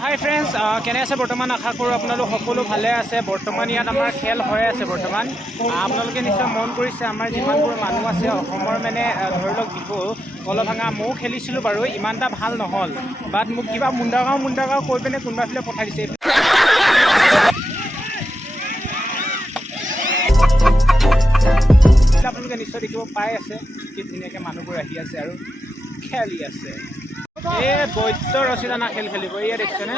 হাই friends, কেনে আছে বৰ্তমান? আশা কৰোঁ আপোনালোক সকলো ভালে আছে। বৰ্তমান ইয়াত আমাৰ খেল হৈ আছে। বৰ্তমান আপোনালোকে নিশ্চয় মন কৰিছে আমাৰ যিমানবোৰ মানুহ আছে অসমৰ, মানে ধৰি লওক বিহু কলভাঙা ময়ো খেলিছিলোঁ বাৰু, ইমান এটা ভাল নহ'ল। বাট মোক কিবা মুণ্ডাগাঁও কৈ পিনে কোনোবাফালে পঠাই দিছে। আপোনালোকে নিশ্চয় দেখিব পাই আছে কি ধুনীয়াকৈ মানুহবোৰ আহি আছে আৰু খেলি আছে। এই বৈদ্য ৰচিদানা খেল খেলিব, এয়া দেখিছেনে?